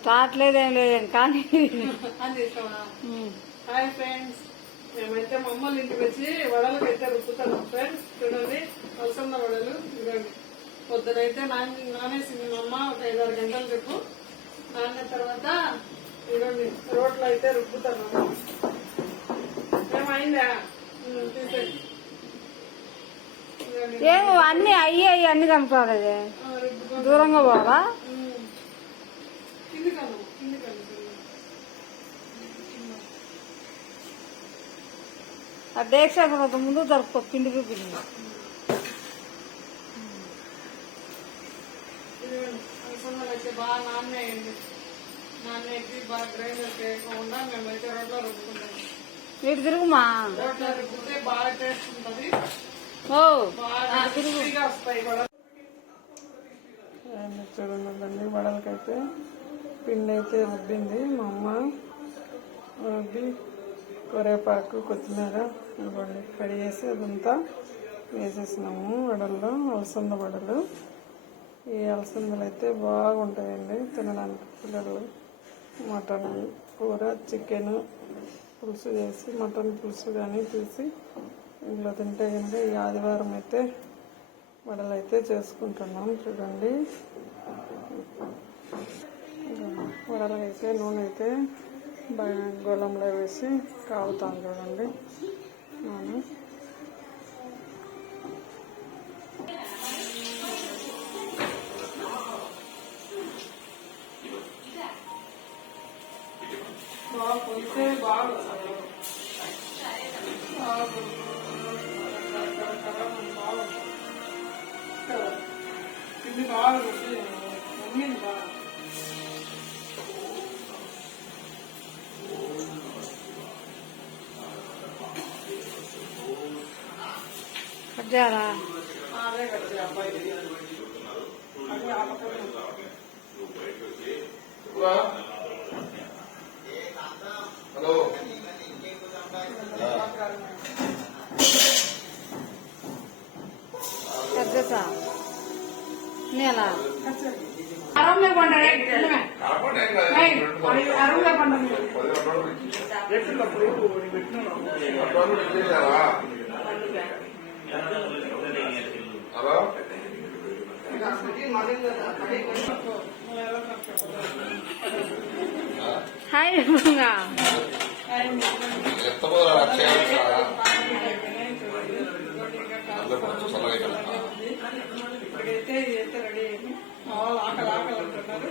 Start లేదేం లేదు కానీ hi friends, మేమైతే మా అమ్మలు ఇంటికి వచ్చి వడలకు అయితే రుక్కుతున్నాం ఫ్రెండ్స్. చూడండి అలసంద వడలు. చూడండి పొద్దునైతే నానేసింది మా అమ్మ ఒక 5-6 గంటలు చెప్పు. నాన్న తర్వాత చూడండి రోడ్లు అయితే రుక్కుతున్నాము. ఏమైందా తీసేది ఏమో అన్ని అయ్యి అన్ని కనుకోవాలి. దూరంగా పోవా ఆ డేక్ష ముందు దొరుకుతావు పిండికి పిండి. అయితే బాగా నాన్నేయండి. నాన్నేకి బాగా గ్రైండర్ చేయకుండా మేమైతే రోడ్లో రుబ్బుకుంటాం. వీటి తిరుగుమా రోడ్లో రుబ్బితే బాగా టేస్ట్ ఉంటుంది. వస్తాయి వడలు. చూడండి వడలకైతే పిండి అయితే రుబ్బింది మా అమ్మ. రుబ్బి కరివేపాకు కొత్తిమీర ఇవ్వండి కడిగేసి అదంతా వేసేసినాము వడల్లో. అలసంద వడలు. ఈ అలసందలు అయితే బాగుంటాయండి తినడానికి. పిల్లలు మటన్ కూర, చికెన్ పులుసు చేసి మటన్ పులుసు కానీ తీసి ఇంట్లో తింటే కనుక ఈ ఆదివారం అయితే వడలు అయితే చేసుకుంటున్నాం. చూడండి వడలు అయితే నూనె అయితే గోళంలో వేసి కాగుతాం. చూడండి నూనె బాగా పొందితే బాగా పిండి బాగా మమ్మింది బాగా. కట్టారా అదే కట్టే అబ్బాయి అది ఆపకుండా హలో కట్టా నేలా అరవై పండుగ అరవై పండుగ హలో హాయ్ ఇప్పుడైతే రెడీ అయింది. ఆకలి అంటున్నారు.